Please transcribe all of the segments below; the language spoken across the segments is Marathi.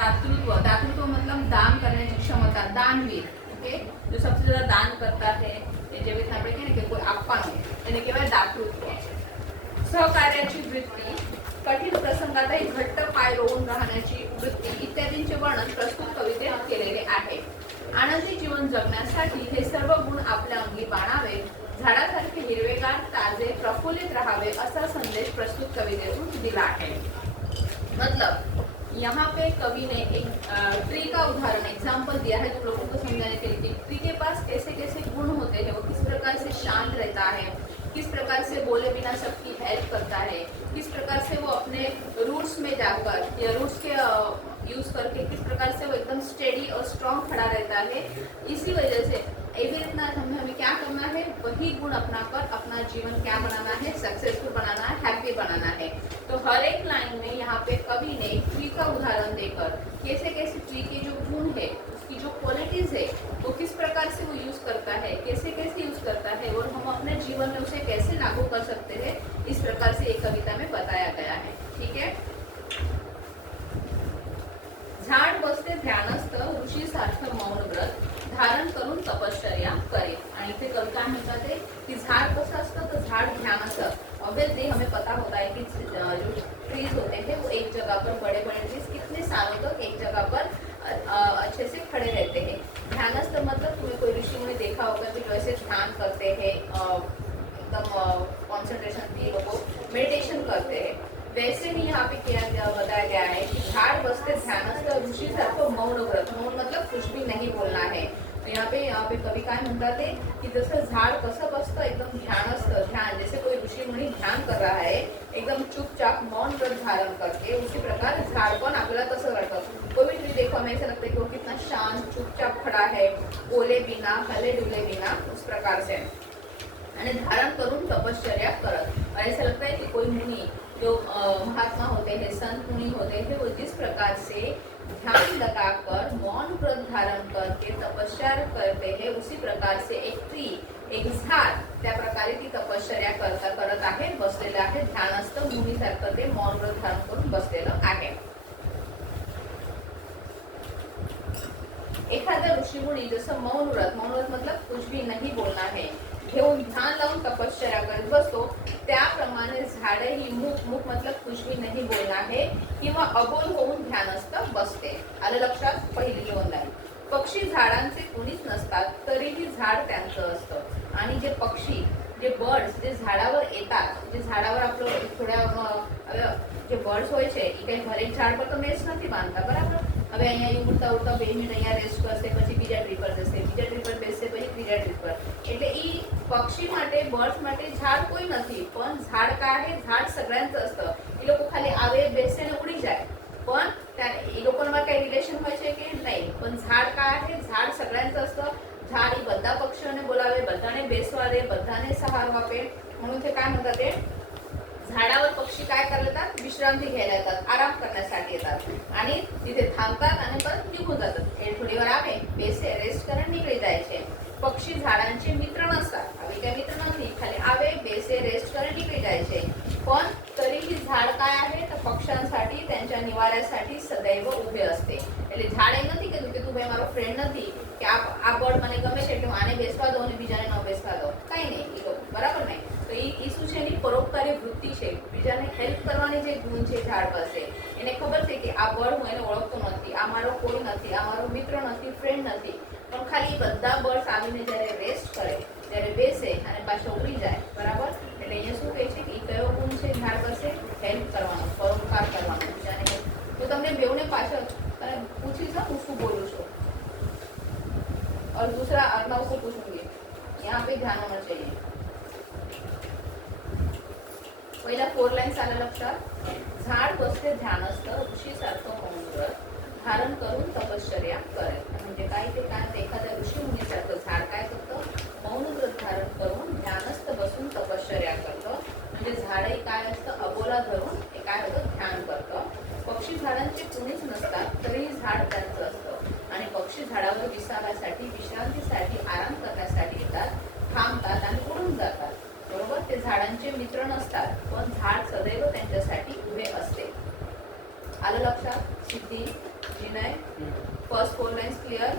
दातृत्व, दातृत्व मतलब दान करने की क्षमता, दानवीर, ओके, जो सबसे ज्यादा दान करता है, जे रीतना આપણે કહે ને કે કોઈ આપવાનું, એને કહેવાય દાતૃત્વ. सहकार्याची वृत्ती, कठीण प्रसंगातही घट्ट पाय रोवून राहण्याची वृत्ती इत्यादींचे वर्णन प्रस्तुत कवितेत केलेले आहे. आनंदी जीवन जगण्यासाठी हे सर्व गुण आपल्या अंगी बाणावे, झाडासारखे हिरवेगार, ताजे, प्रफुल्लित राहावे असा संदेश प्रस्तुत कवितेतून दिला आहे. मतलब यहाँ पे कवि ने एक ट्री का उदाहरण एग्जाम्पल दिया है जो लोगों को समझाने के लिए. ट्री के पास कैसे कैसे गुण होते हैं, वो किस प्रकार से शांत रहता है, किस प्रकार से बोले बिना सबकी हेल्प करता है, किस प्रकार से वो अपने रूट्स में जाकर या रूट्स के यूज करके किस प्रकार से वो एकदम स्टेडी और स्ट्रॉन्ग खड़ा रहता है. इसी वजह से एवी रीतना हमें क्या करना है, वही गुण अपनाकर अपना जीवन क्या बनाना है, सक्सेसफुल बनाना है, हैप्पी बनाना है. तो हर एक लाइन में यहाँ पे कवि ने ट्री का उदाहरण देकर कैसे कैसे ट्री के जो गुण है, उसकी जो क्वालिटीज है, वो किस प्रकार से वो यूज करता है, कैसे कैसे यूज करता है और हम अपने जीवन में उसे कैसे लागू कर सकते हैं, इस प्रकार से एक कविता में बताया गया है. ठीक है. झाड बसते ध्यानस्थ, ऋषी सारखं मौन व्रत धारण करून तपश्चर्या करे. आणि इथे कवि काय म्हणतात ते की झाड कसं असतं, तर झाड ध्यानस्थ. ऑब्वियसली हमें पता होता है कि जो ट्रीज होते हैं वो एक जगह पर, बड़े बड़े ट्रीज कितने सालों तक एक जगह पर अच्छे से खड़े रहते हैं. ध्यानस्थ मतलब तुम्हें कोई ऋषि मुनि देखा होगा तो वैसे ध्यान करते हैं, एकदम कॉन्सेंट्रेशन की वो मेडिटेशन करते हैं. वैसे ही यहाँ पे बताया गया है कि झाड़ बसते ध्यानस्थ, ऋषी सारखं मौन व्रत. मौन मतलब कुछ भी नहीं बोलना है. तो यहाँ पे कवि काय म्हणतात ते की जसं झाड कसं बसतं एकदम ध्यानस्थ, ध्यान जैसे कोई ऋषि मुनि ध्यान कर रहा है एकदम चुपचाप मौन व्रत धारण करके, उसी प्रकार झाड़ पण आपल्याला तसं वाटतं. कोई भी ट्री देखो हमें ऐसा लगता है कि वो कितना शांत चुपचाप खड़ा है, बोले बिना, हले डुले बिना, उस प्रकार से. आणि धारण करून तपश्चर्या करत. ऐसा लगता है कि कोई मुनि जो महात्मा होते हैं, संत मुनि होते हैं, वो जिस प्रकार से ध्यान लगाकर मौन व्रत धारण करके तपस्या करते हैं, उसी प्रकार से एक ट्री, एक झाड त्या प्रकारे ती तपश्चर्या करत आहे, बसलेलं आहे, ध्यानस्थ मुनीसारखं ते मौन व्रत धारण करून बसलेलं आहे. एखादा ऋषीमुनी जसं मौन व्रत मतलब कुछ भी नहीं बोलना है, घेऊन ध्यान लावून तपश्चर्या करत बसतो, त्याप्रमाणे झाडही मुख मतलब कुछ भी नहीं बोलना है किंवा अबोल होऊन ध्यानस्थ बसते. आलं लक्षात. पहिली 2 लाईन. पक्षी झाडांचे कुणीच नसतात तरीही झाड त्यांचं असतं. आणि जे पक्षी, जे बर्ड्स जे झाडावर येतात, जे झाडावर आपलं થોડા જે બર્ડ્સ હોય છે એ કંઈ ભલે ઝાડ પર તો નેસ્ટ નથી બાંધતા, બરાબર. હવે અહીંયા ઉડતા ઉડતા 2 મિનિટ અહીંયા રેસ્ટ કરશે, પછી બીજા ટ્રી પર જશે, બીજા ટ્રી પર બેસશે, પછી ત્રીજા ટ્રી પર. એટલે એ પક્ષી માટે, બર્ડ્સ માટે ઝાડ કોઈ નથી, પણ ઝાડ काय आहे, ઝાડ સगळ्यांचं असतं. એ લોકો ખાલી આવે, બેસે ને ઉડી જાય, પણ એ લોકોમાં काही રિલેशन હોય છે કે નહીં, પણ ઝાડ काय आहे, ઝાડ સगळ्यांचं असतं. झाड ही બધા પક્ષીઓને બોલાવે, બધાને બેસવા દે, બધાને સહારો આપે. म्हणून ते काय म्हणतात, ते झाडावर पक्षी काय करतात, विश्रांती घ्यायला येतात, आराम करण्यासाठी येतात आणि तिथे थांबतात आणि परत निघून जातात. हे थोडी वेळ आवे, बेसे, रेस्ट करून निघून जायचे. पक्षी झाडांचे मित्र नसतात. आवे काय मित्र नसतील, खाली आवे, बेसे, रेस्ट करून निघून जायचे. पण तरीही झाड काय आहे, तर पक्ष्यांसाठी, त्यांच्या निवाऱ्यासाठी सदैव उभे असते. એટલે ઝાડ એ નથી કીધું કે તું ભાઈ મારો ફ્રેન્ડ નથી, કે આ બર્ડ મને ગમે છે એટલે હું આને બેસવા દઉં અને બીજાને ન બેસવા દઉં, કંઈ નહીં. એ લોકો બરાબર નહીં. તો એ શું છે, એની પરોપકારી વૃત્તિ છે, બીજાને હેલ્પ કરવાની જે ગુણ છે ઝાડ પાસે. એને ખબર છે કે આ બર્ડ હું એને ઓળખતો નથી, આ મારો કોઈ નથી, આ મારો મિત્ર નથી, ફ્રેન્ડ નથી, પણ ખાલી બધા બર્ડ્સ આવીને જ્યારે રેસ્ટ કરે, જ્યારે બેસે અને પાછો ઉડી જાય, બરાબર. એટલે અહીંયા શું કહે છે કે એ કયો ગુણ છે ઝાડ પાસે, હેલ્પ કરવાનો, પરોપકાર કરવાનો બીજાને. તો તમને બેઉને પાછળ पूछी था उसको बोलो छो और दूसरा अर्णव को पूछूंगी. यहाँ पे ध्यान होना चाहिए. पहिला 4 लाईन्स आल्या लक्षात. झाड बसते ध्यानस्थ, ऋषी सारखं मौन व्रत धारण करून तपश्चर्या करे. म्हणजे काय ते काय, एखाद्या ऋषी मुनीसारखं झाड काय करतं, मौन व्रत धारण करून ध्यानस्थ बसून तपश्चर्या करतं. म्हणजे झाडही काय असतं, अबोला धरून हे काय होतं, ध्यान करतं. पक्षी झाडांचे कुणीच नसतात तरीही झाड त्यांचं असतं. आणि पक्षी झाडावर विसाव्यासाठी, विश्रांतीसाठी, आराम करण्यासाठी येतात, थांबतात आणि उडून जातात, बरोबर. ते झाडांचे मित्र नसतात, पण झाड सदैव त्यांच्यासाठी उभे असते. आलं लक्षात. सिद्धी. जी नाही. First 4 lines clear.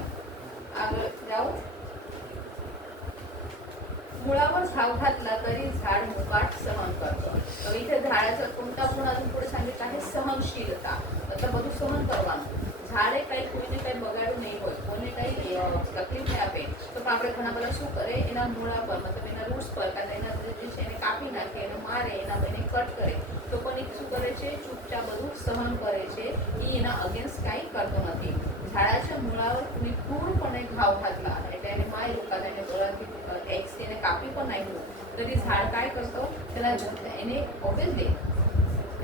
આગળ જાઓ. मुळावर झाव घातला तरी झाड मुकाट सहन करतं. હવે इथे झाडाचा कोणता गुण अजून पुढे सांगितलं आहे? सहनशीलता. मतलब બધું સહન કરવાનું. ઝાડે કંઈ કોઈને કંઈ બગાડ્યું નહીં હોય, કોઈને કંઈ તકલીફ નહીં આપે, તો આપણે ઘણા બધા શું કરે, એના મૂળા પર મતલબ એના રૂટ્સ પર કાં એના જે છે એને કાપી નાખે, એને મારે, એના એને કટ કરે, તો પણ એ શું કરે છે? ચૂપચાપ બધું સહન કરે છે. એ એના અગેન્સ્ટ કાંઈ કરતો નથી. झाडाच्या मुळावर तुम्ही पूर्णपणे घाव घातला आणि त्याने मारलं का त्याने जोरात एक्सने कापी पण नाही हो, तरी झाड काय करतो? त्याला એને ઓબ્વિયસલી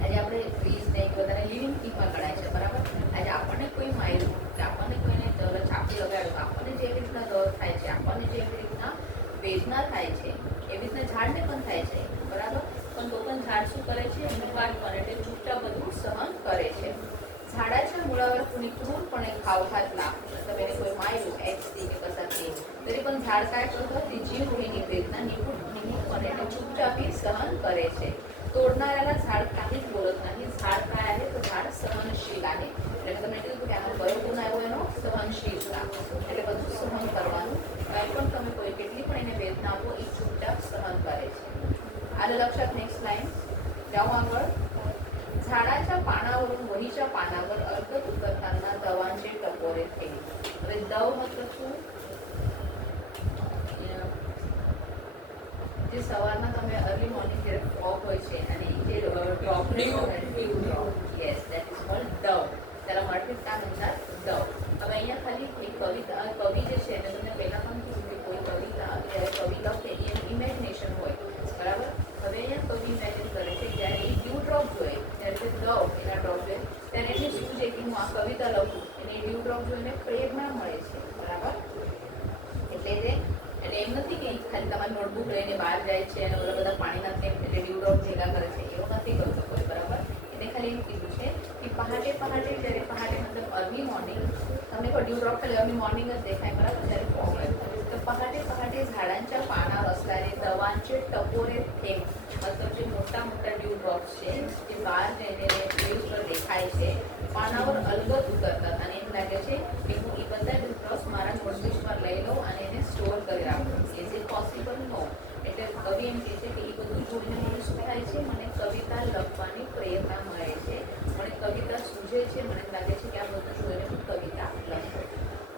આજે આપણે ટ્રીઝને કે બધાને લિવિંગ થિંગમાં ગણાય છે, બરાબર? આજે આપણને કોઈ માર્યું કે આપણને કોઈને છાપી લગાડ્યું, આપણને જેવી રીતના દર્દ થાય છે, આપણને જેવી રીતના વેદના થાય છે, એવી રીતના ઝાડને પણ થાય છે, બરાબર? પણ તો પણ ઝાડ શું કરે છે? મુકાટ પર એટલે ચૂપચાપ બધું સહન કરે છે. झाडाच्या मुळावर कुणी क्रूरपणे घाव घातला, मतलब એને કોઈ માર્યું एक्सથી કે कशाથી, तरी पण झाड काय करतं? ती जीवघेणी वेदना निमूटपणे चुपचाप सहन करे છે. तोडणाऱ्याला झाड काहीच बोलत नाही. झाड काय आहे? तर झाड सहनशील आहे. એટલે તમે કીધું કે આનો કયો ગુણ આવ્યો એનો? સહનશીલતા. એટલે બધું સહન કરવાનું. કંઈ પણ તમે કોઈ કેટલી પણ એને વેદના આપો, એ ચૂપચાપ સહન કરે છે. આલે લક્ષાત. નેક્સ્ટ લાઈન જાઓ આગળ. झाडाच्या पानावरून वहीच्या पानावर अर्धत उतरताना दवांचे टपोरे थेंब. હવે દવ મતલબ શું? જે સવારના તમે અર્લી મોર્નિંગ જે ફોગ હોય છે અને જે droplet yes that is called દવ. त्याला मराठीत काय म्हणतात? दव. હવે અહીંયા ખાલી એક કવિતા, કવિ જે છે એને તમને પહેલા પણ કીધું કે કોઈ કવિતા જ્યારે કવિ લખે એ ઇમેજિનેશન હોય, બરાબર? હવે અહીંયા કવિ ઇમેજિન કરે છે જ્યારે એ ડ્યુ ડ્રોપ જોઈએ, ત્યારે તે દવ એના ડ્રોપ જોઈએ, ત્યારે એને શું છે કે હું આ કવિતા લખું, એને ડ્યુ ડ્રોપ જોઈને પ્રેરણા મળે છે, બરાબર? એટલે એમ નથી કે ખાલી તમારી નોટબુક લઈને બહાર જાય છે અને બધા પાણીના એટલે ડ્યુ ડ્રોપ ભેગા કરે છે, એવું નથી કરતો કોઈ, બરાબર? એને ખાલી એમ કીધું છે કે પહાટે પહાટે, જ્યારે પહાટે મતલબ અર્લી મોર્નિંગ, તમને કોઈ ડ્યુ ડ્રોપ ખાલી અર્લી મોર્નિંગ જ દેખાય, બરાબર? જ્યારે ફોગ હોય તો પહાટે પહાટે झाडांच्या पानावर असणारे दवांचे टपोरे थेंब, मतलब જે મોટા મોટા ડ્યુ ડ્રોપ્સ છે તે બહાર જઈને લીવ્સ પર દેખાય છે, પાનાवर અલગત ઉતરતા, અને એમ લાગે છે કે હું એ બધા ડ્યુ ડ્રોપ્સ મારા નોટબુકમાં લઈ લઉં અને એને સ્ટોર કરી રાખું. Is it possible? નો. એટલે કવિ એમ કહે છે કે એ બધું જોઈને મને શું થાય છે? મને કવિતા લખવાની પ્રેરણા મળે છે, મને કવિતા સૂઝે છે, મને લાગે છે કે આ બધું જોઈને હું કવિતા લખું.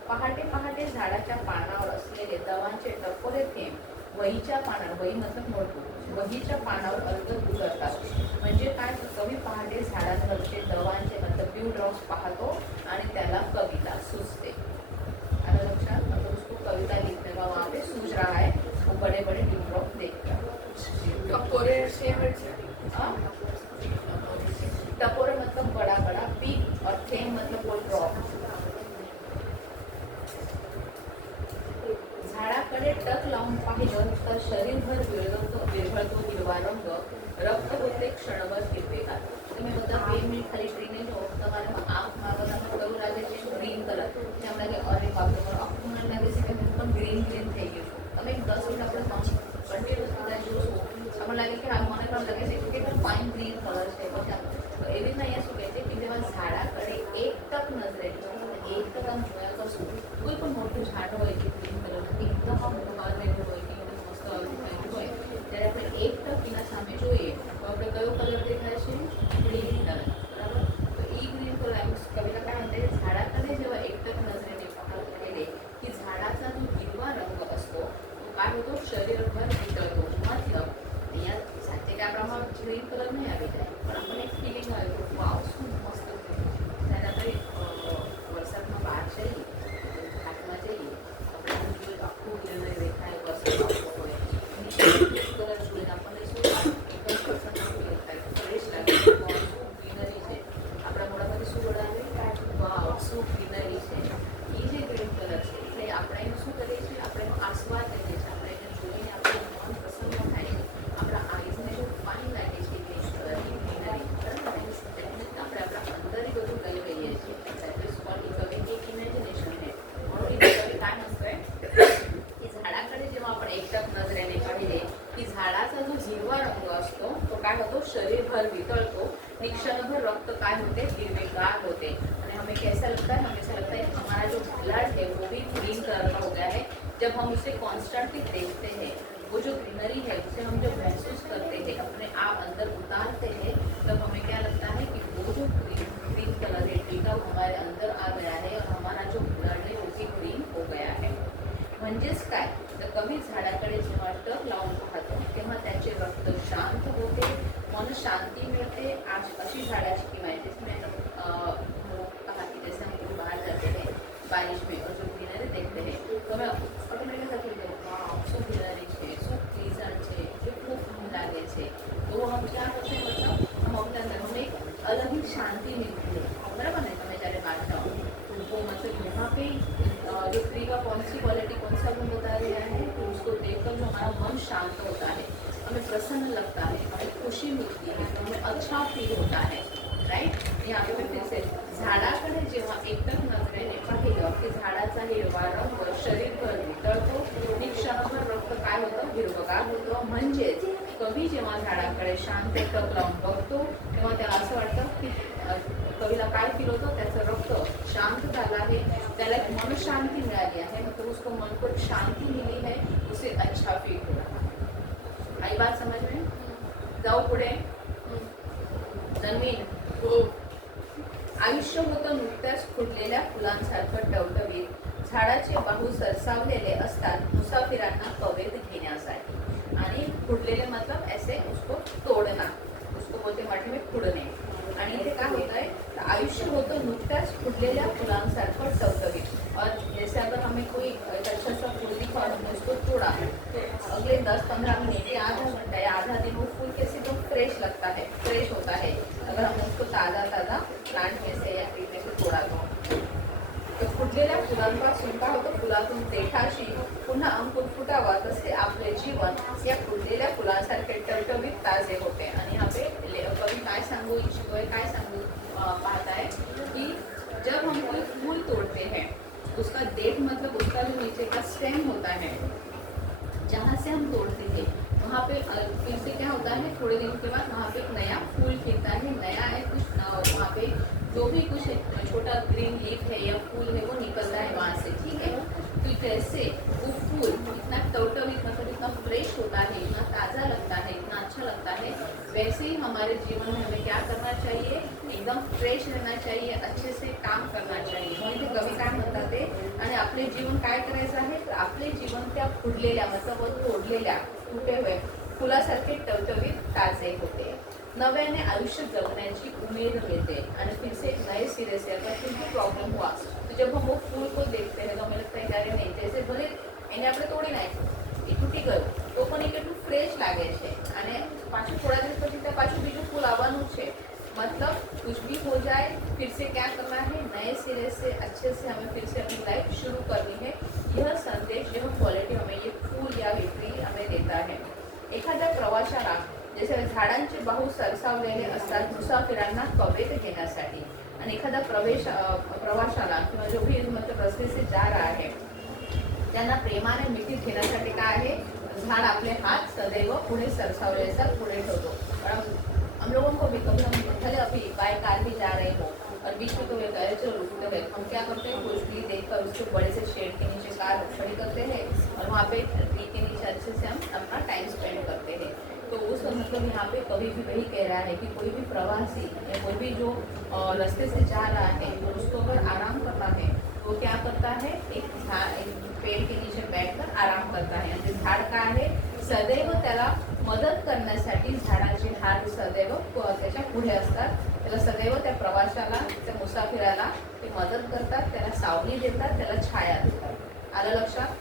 पहाटे पहाटे झाडाच्या पानावर असलेले दवांचे टपोरे थेंब वहीच्या पानावर, वही मतलब नोटबुक, वहीच्या पानावर अलगद उतरतात. म्हणजे काय? कवी पहाटे झाडांवरचे दवांचे मतलब ड्यू ड्रॉप्स पाहतो आणि त्याला कविता सुचते. आलं लक्षात? मतलब उसको कविता लिखने का वहाँ पे सूझ रहा है, वो बड़े बड़े ड्यू ड्रॉप देखकर. टपोरे टपोरे मतलब बड़ा बड़ा, बिग, और थेंब मतलब वो ड्रॉप. झाडाकडे टक लावून पाहिलं तर शरीरभर विरघळतो हिरवा रंग, रक्त होते क्षणभर हिरवेगार. તમે બધા 2 મિનિટ ખાલી ટ્રીને જો, તમારે આંખમાં બધામાં કયું લાગે છે? Green colour. તેમ લાગે અરે બાપ રે, આખું મને લાગે છે કે હું પણ ગ્રીન ગ્રીન થઈ ગયું છું. તમે 10 મિનિટ આપણે કન્ટિન્યુઅસ બધા જોશો, આપણને લાગે કે હા મને પણ લાગે છે કે કેટલો ફાઇન ગ્રીન કલર છે. પછી એવી રીતના અહીંયા શું કહે છે કે જેવા ઝાડાकडे એક ટક નજરે એક ટક આમ જોયા કરશું, કોઈ પણ મોટું ઝાડ હોય જે ગ્રીન કલર એકદમ આમ બહાર રહેલું હોય કે મસ્ત થયેલું હોય, ત્યારે આપણે એક ટક એના સામે જોઈએ તો આપણે કયો કલર દેખાય છે? ગ્રીન કલર, બરાબર? તો એ ગ્રીન કલર એમ कविता काय म्हणते? झाडाकडे जेव्हा एकटक नजरेने पाहिले की झाडाचा जो हिरवा रंग असतो तो काय होतो? शरीरभर वितळतो. मतलब અહીંયા સાથે કે આપણામાં ગ્રીન કલર નહીં આવી જાય, પણ આપણને એક ફિલિંગ આવે કે વાવ શું મસ્ત છે. જ્યારે આપણે વરસાદમાં બહાર જઈએ, ઘાટમાં જઈએ, આપણે જોઈએ આખું ગ્રીનરી દેખાય, વરસાદ આવતો હોય, કલર જોઈને આપણને શું એકદમ પ્રસન્ન ફીલ થાય, ફ્રેશ લાગે, શું ગ્રીનરી છે. આપણા મોઢામાંથી શું વળાવે? વાવ શું ગ્રીનરી છે. એ જે ગ્રીન કલર છે એટલે આપણે એનું શું કરીએ છીએ? આપણે એનો આસ્વાદ લઈએ છીએ, આપણે એને જોઈને આપણું મન પ્રસન્ન થાય છે, આપણા આઈઝને જો ફાઇન લાગે છે ગ્રીન કલરની ગ્રીનરી, બરાબર? એટલે આપણે આપણા અંદર બધું લઈ લઈએ છીએ. દેટ ઇઝ કોલ્ડ એક ઇમેજિનેશન છે. म्हणून इथे कवी काय म्हणतोय की झाडाकडे जेव्हा आपण एकटक नजरेने पाहिले की झाडाचा जो हिरवा रंग असतो तो काय होतो? शरीरभर वितळतो, क्षणभर रक्त काय होते? हिरवेगार होते. आणि हमें कैसा लगता है? है हमें ऐसा लगता है कि हमारा जो ब्लड है वो भी ग्रीन कलर का हो गया है। जब हम उसे कॉन्स्टेंटली देखते हैं, वो जो ग्रीनरी है उसे हम जब महसूस करते हैं, अपने आप अंदर उतारते हैं, तब हमें क्या लगता है कि वो जो ग्रीन कलर है ट्री का वो हमारे अंदर आ गया है और हमारा जो ब्लड है वो भी ग्रीन हो गया है। म्हणजेच काय, तर कवी झाडाकडे जेव्हा टक लावून पाहतो तेव्हा त्याचे रक्त शांत होते, मन शांति मिळते। आज अशी झाडाची किंमत है जिसमें कहा कि जैसे हम लोग बाहर जाते हैं बारिश में और जो ग्रीनरी देखते हैं तो हमें ऑटोमेटिक થતું કે વાવ શું ગ્રીનરી છે, શું પ્લીઝન્ટ છે, કેટલું લાગે છે। तो हम क्या करते हैं, मतलब हम अपने अंदर हमें एक अलग ही शांति मिलती है, बराबर है। તમે જ્યારે બહાર જાઓ तो मतलब यहाँ पे जो ट्री का कौन सी क्वालिटी कौन सा गुण बताया गया है, तो उसको देखकर जो हमारा मन शांत होता है, हमें प्रसन्न लगता है, हमें खुशी मिलती है, तो हमें अच्छा फील होता है, राइट। यहाँ पे फिर से झाडाकडे जेव्हा एकटक नजरेने पाहिलं की झाडाचा हिरवा रंग शरीरभर वितळतो आणि क्षणभर रक्त काय होतं, हिरवगार होतं। म्हणजेच कवी जेव्हा झाडाकडे शांत टक लावून बघतो तेव्हा त्याला असं वाटतं की कवीला काय फील होतं, त्याचं रक्त शांत झालं आहे, त्याला एक मन शांति मिळाली आहे, मतलब उसको मन को शांति मिली है, उसे अच्छा फील हो रहा है। आई बात समझ में? जाऊ पुढे। जमीन आयुष्य होतं नुकत्याच फुटलेल्या फुलांसारखं टवटवीत, झाडाचे बाहू सरसावलेले असतात मुसाफिरांना कवेत घेण्यासाठी। आणि फुटलेले मतलब ऐसे उसको तोड़ना, उसको बोलते मराठी में फुडणे। आणि इथे काय होत आहे, तर आयुष्य होतं नुकत्याच फुटलेल्या फुलांसारखं टवटवीत, और जैसे अगर हमें कोई एक अच्छा सा फूल दिखा और हमने उसको तोड़ा तो अगले 10-15 मिनट या आधा घंटा या आधा दिन वो फूल कैसे एकदम फ्रेश लगता है, फ्रेश होता है, अगर हम उसको ताज़ा प्लांट में से या ट्री में से तोड़ा तो फुटलेल्या फुलांपासून काय होतं, फुलातून देठाशी पुन्हा अंकुर फुटावा तसे आपले जीवन या फुटलेल्या फुलांसारखे टवटवीत ताजे होते। आणि यहाँ पे कवी काय सांगू इच्छितोय, काय सांगू पाहता है कि जब हम कोई फूल तोड़ते हैं उसका देठ मतलब उसका जो नीचे का स्टेम होता है जहाँ से हम तोड़ते हैं वहाँ पे फिर से क्या होता है, थोड़े दिनों के बाद वहाँ पे एक नया फूल खिलता है, नया है कुछ वहाँ पे जो भी कुछ छोटा ग्रीन लीफ है या फूल है वो निकलता है वहाँ से, ठीक है। तो जैसे वो फूल इतना टवटवीत मतलब इतना फ्रेश होता है, इतना ताज़ा लगता है, इतना अच्छा लगता है, वैसे ही हमारे जीवन में हमें क्या करना चाहिए, एकदम फ्रेश रहना चाहिए, अच्छे से काम करना चाहिए। म्हणजे कवी काय म्हणतात ते, आणि आपले जीवन काय करायचं आहे, तर आपले जीवन त्या फुटलेल्या मतलब तोडलेल्या फुटे हुए फुलासारखे टवटवीत ताजे होते, नव्याने आयुष्य जगण्याची उमेद मिलते। आणि फिर से एक नए सिरे से अगर कुछ भी प्रॉब्लम हुआ तो जब हम वो फूल को देखते हैं तो हमें लगता है कि अरे नहीं, जैसे भले એને આપણે તોડી નાખ્યું, એ તૂટી ગયું તો પણ એ કેટલું ફ્રેશ લાગે છે, અને પાછું થોડા દિવસ પછી ત્યાં પાછું બીજું ફૂલ આવવાનું છે। मतलब कुछ भी हो जाए फिर से क्या करना है, नए सिरे से अच्छे से हमें फिर से अपनी लाइफ शुरू करनी है। यह संदेश, यह क्वालिटी हमें ये फूल या ट्री हमें देता है। एखाद्या प्रवाशाला जैसे झाडांचे बाहू सरसावलेले असतात मुसाफिरांना कवेत घेण्यासाठी, आणि एखादा प्रवाशाला किंवा जो भी मतलब रस्ते से जा रहा है त्यांना प्रेमाने मिठीत घेण्यासाठी काय आहे, झाड आपले हात सदैव पुढे सरसावले असतात, पुढे ठेवतो। हम लोगों को भी कभी हम भले अभी बाय कार भी जा रहे हो और बीच में कोई कहते चलो रुकते हुए हम क्या करते हैं, कुछ भी देखकर उसके बड़े से शेड के नीचे कार खड़ी करते हैं और वहाँ पे ट्री के नीचे अच्छे से हम अपना टाइम स्पेंड करते हैं। तो उस मतलब यहाँ पे कभी भी वही कह रहा है कि कोई भी प्रवासी या कोई भी जो रास्ते से जा रहा है तो उसको अगर आराम करना है तो क्या करता है, एक पेड़ के नीचे बैठकर आराम करता है। आणि झाड काय आहे, सदैव त्याला मदत करण्यासाठी झाडाचे हात सदैव त्याच्या पुढे असतात, त्याला सदैव त्या प्रवाशाला त्या मुसाफिराला ते मदत करतात, त्याला सावली देतात, त्याला छाया देतात। आलं लक्षात?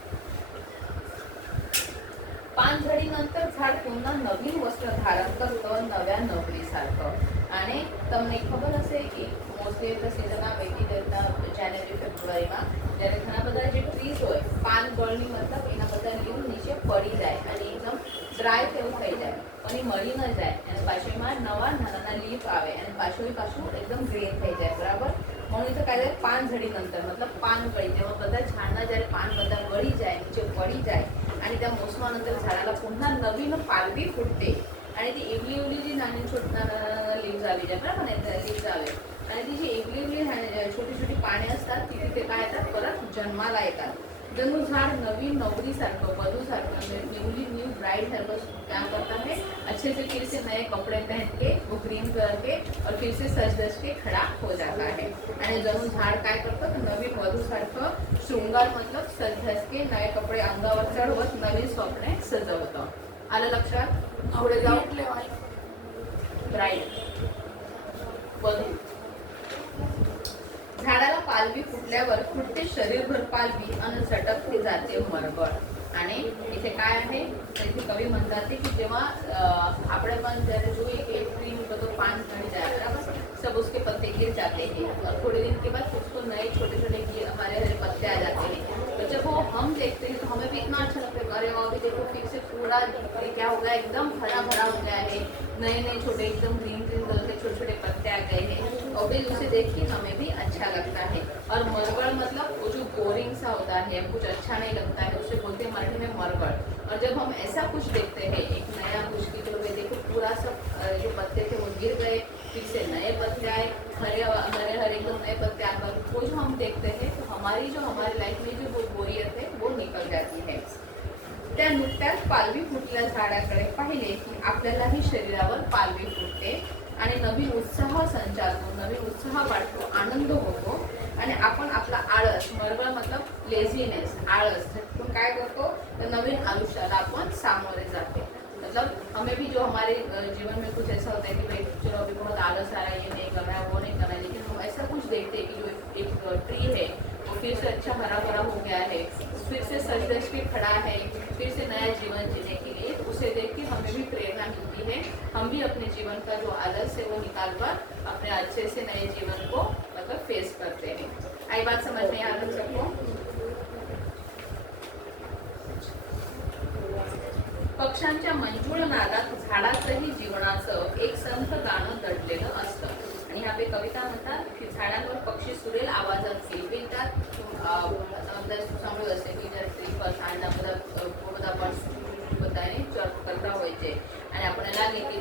पानझडीनंतर झाड पुन्हा नवीन वस्त्र धारण करतं, नव्या नवरीसारखं। અને તમને ખબર હશે કે મોસ્ટલી એટલે સિઝન આવે કે જાન્યુઆરી ફેબ્રુઆરીમાં જ્યારે ઘણા બધા જે ટ્રીઝ હોય પાન બળની મતલબ એના બધા લીવ નીચે પડી જાય અને એકદમ ડ્રાય તેવું થઈ જાય, પણ એ મળી ન જાય અને પાછું એમાં નવા નાના લીફ આવે અને પાછું એકદમ ગ્રીન થઈ જાય, બરાબર। म्हणून इथं काय पानझडी नंतर मतलब पान गळी, जेव्हा બધા झाडના જ્યારે पान બધા ગળી જાય, નીચે પડી જાય आणि त्या मोसमानंतर झाडाला पुन्हा नवीन पालवी फुटते आणि ती इवली जी नानी छोटी लीव्ज आलेली आहे, बरोबर ना, लीव्ज आले आणि ती जी इगली छोटी छोटी पाने असतात ती तिथे काय येतात, परत जन्माला येतात. जणू झाड नवीन नवरीसारखं, वधूसारखं, न्यू ब्राइड सारखं क्या करता है, अच्छे से फिर से नए कपड़े पहन के वो ग्रीन कलर के और फिर से सज धज के खड़ा हो जाता है. आणि जणू झाड काय करतं, नवीन वधूसारखं शृंगार मतलब सज धज के नए कपडे अंगावर चढवत नवीन स्वप्ने सजवतं. आलं लक्षात? पुढे जाऊ. ब्राइड, वधू. झाडाला पालवी फुटल्यावर फुटते शरीरभर पालवी आणि झटकते जाते मरगळ. आणि इथे काय आहे, इथे कवी म्हणतात की जेव्हा આપણે પણ જ્યારે જોઈએ કે एक ट्री में तो पान झड़ जाए, बराबर, सब उसके पत्ते गिर जाते हैं और थोड़े दिन के बाद उसको नए छोटे छोटे हमारे हरे पत्ते आ जाते हैं. तो जब वो हम देखते हैं तो हमें भी इतना अच्छा लगता है, अरे अभी देखो फिर से पूरा क्या हो गया, एकदम हरा भरा हो गया है, नए नए छोटे एकदम ग्रीन ग्रीन कलर के छोटे छोटे पत्ते आ गए हैं और फिर उसे देख के हमें भी अच्छा लगता है. और मरगड़ मतलब वो जो बोरिंग सा होता है, कुछ अच्छा नहीं लगता है, उसे बोलते हैं मराठी में मरगड़. और जब हम ऐसा कुछ देखते हैं, एक नया कुछ की जो देखो पूरा सब जो पत्ते थे वो गिर गए, फिर से नए पत्ते आए, हरे हरे हरे एकदम नए पत्ते आकर वो जो हम देखते हैं तो हमारी लाईफ में जो वो बोरियत है वो निकल जाती है. त्या नुकत्याच पालवी फुटल्या झाडाकडे पाहिले की आपल्यालाही शरीरावर पालवी फुटते आणि नवीन उत्साह संचारतो, नवीन उत्साह वाटतो, आनंद होतो आणि आपण आपला आळस, मरगळ मतलब लेझीनेस, आळस झटकून काय करतो, तर नवीन आयुष्याला आपण सामोरे जातो. मतलब हमें भी जो हमारे जीवन में कुछ ऐसा होता है कि भाई चलो अभी बहुत आलस आ रहा है, ये नहीं करना है, वो नहीं करना है, लेकिन हम ऐसा कुछ देखते हैं कि जो एक ट्री है वो फिर से अच्छा हरा भरा हो गया है, फिर से सज धज के खड़ा है, फिर से नया जीवन जीने के लिए, उसे देख के हमें भी प्रेरणा मिलती है. हम भी अपने जीवन का जो आलस है वो निकाल कर अपने अच्छे से नए जीवन को मतलब फेस करते हैं. आई बात समझ में आ रही सबको? पक्ष्यांच्या मंजूळ नादात झाडाचंही जीवनाचं एक संथ गाणं दडलेलं असतं. आणि ह्या पे कविता म्हणतात की झाडांवर पक्षी सुरेल आवाजात किलबिलतात. સાંભળ્યું હશે કે જ્યારે ટ્રી પર સાંજના બધા બર્ડ્સ બધાને ચર્પ કરતા હોય છે અને આપણને લાગે કે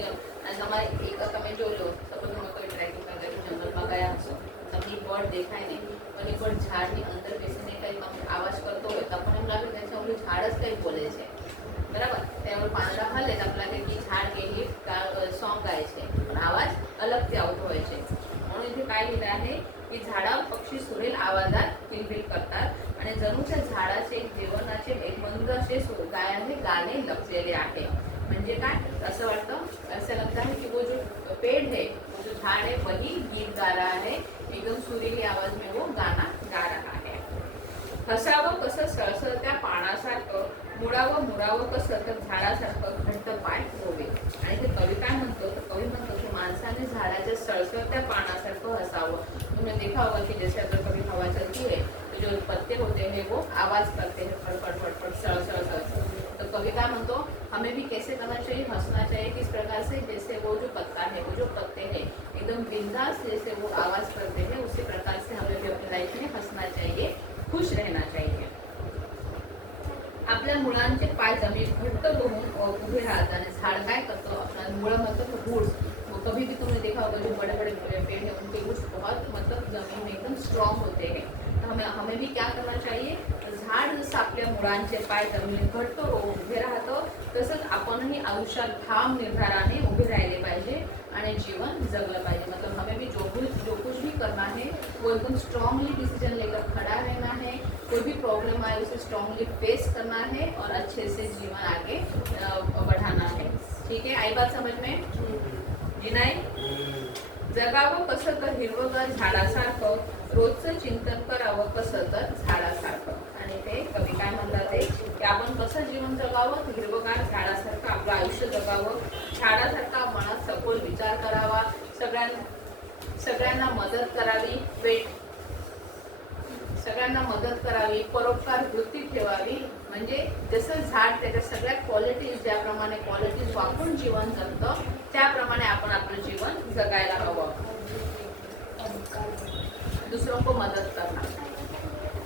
અને તમારે એક તમે જોજો, સપોઝ તમે કોઈ ટ્રેકિંગ માટે જંગલમાં ગયા હશો, તમને બર્ડ દેખાય ને અને બર્ડ ઝાડની અંદર બેસીને કંઈક આવાજ કરતો હોય તો આપણને એમ લાગે કે ઓલું ઝાડ જ કંઈક બોલે છે, બરાબર. त्यावर પાંદડા હલે તો આપણે લાગે કે ઝાડ કે सॉन्ग गाय છે પણ आवाज अलगથી આવતો હોય છે. म्हणून इथे काय लिहिलं आहे की झाडावर पक्षी सुरेल आवाजात किलबिल करतात आणि जणू त्या झाडाचे जीवनाचे एक मंद असे गाणे लपलेले आहे. म्हणजे काय असं वाटतं, असं लगता है कि वो जो पेड़ है, वो जो झाड़ है वही गीत गा रहा है, एकदम सुरीली आवाज में वो गाना गा रहा है. हसावं कसं सळसळत्या पानासारखं, मुडावं कसं तर झाडासारखं घट्ट पाय होवे. आणि ते कवी काय म्हणतो, तर कवी म्हणतो की माणसाने झाडाच्या सळसळत्या पानासारखं हसावं. तुमने देखा होगा कि जैसे अगर कभी हवा चलती है तो जो पत्ते होते हैं वो आवाज करते हैं, फटफट फटफट सळसळ करते. तो कवी काय म्हणतो, हमें भी कैसे करना चाहिए, हंसना चाहिए किस प्रकार से, जैसे वो जो पत्ता है, वो जो पत्ते हैं एकदम बिंदास जैसे वो आवाज करते हैं, उसी प्रकार से हमें भी अपनी लाइफ में हंसना चाहिए, खुश रहना चाहिए. आपल्या मुळांचे पाय जमीन घट्ट होऊन उभे राहतात आणि झाड काय करतो, अपना मुळं मतलब रूट्स, कभी भी तुमने देखा होगा जो बड़े बड़े पेड़ हैं उनके रूट्स बहुत मतलब जमीन में एकदम स्ट्रॉन्ग होते हैं. तो हमें भी क्या करना चाहिए, झाड जसं आपल्या मुळांचे पाय जमिनीत घट्ट होऊन उभे राहतं तसंच आपणही आयुष्यात ठाम निर्धाराने उभे राहिले पाहिजे आणि जीवन जगलं पाहिजे. मतलब हमें भी जो कुछ भी करना है वो एकदम स्ट्रांगली डिसीजन लेकर खड़ा रहना है. कोई भी प्रॉब्लम आए उसे स्ट्रांगली फेस करना है और अच्छे से जीवन आगे बढ़ाना है. ठीक है, आई बात समझ में? जी नाही? जगावं कसं तर हिरवगार झाडासारखं, रोजचं चिंतन करावं कसं तर झाडासारखं. आणि ते कवी काय म्हणतात ते की आपण कसं जीवन जगावं, हिरवगार झाडासारखं आपलं आयुष्य जगावं, झाडासारखा मनात सखोल विचार करावा, सगळ्यांना मदत करावी, सगळ्यांना मदत करावी, परोपकार वृत्ती ठेवावी. म्हणजे जसं झाड त्याच्या सगळ्या क्वालिटीज, ज्याप्रमाणे क्वालिटीज वापरून जीवन जगतं त्याप्रमाणे आपण आपलं जीवन जगायला हवं. दुसरों को मदत करणार,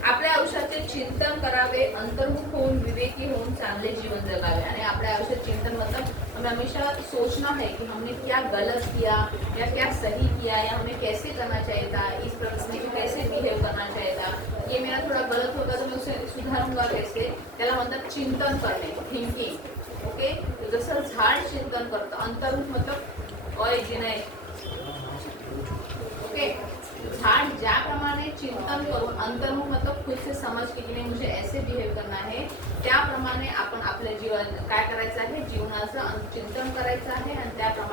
आपल्या आयुष्याचे चिंतन करावे, अंतर्मुख होऊन विवेकी होऊन चांगले जीवन जगावे. आणि आपल्या आयुष्यात चिंतन मतलब हमें हमेशा सोचना है कि हमने क्या गलत किया या क्या सही किया या हमें कैसे करना चाहिए था, इस प्रश्न में कैसे बिहेव करना चाहिए था, ये मेरा थोड़ा गलत होगा तो मैं उसे सुधारूंगा कैसे, त्याला म्हणतात चिंतन करणे, थिंकिंग. ओके, जसं झाड चिंतन करतं, अंतर्मुख मतलब ओरिजिनल. ओके, झाड़ ज्याप्रमाणे चिंतन करून अंतर्मुख मतलब खुद से समझ के की नाही मुझे ऐसे बिहेव करना है, त्याप्रमाणे आपण आपलं जीवन काय करायचं आहे, जीवनाचं चिंतन करायचं आहे आणि त्याप्रमाणे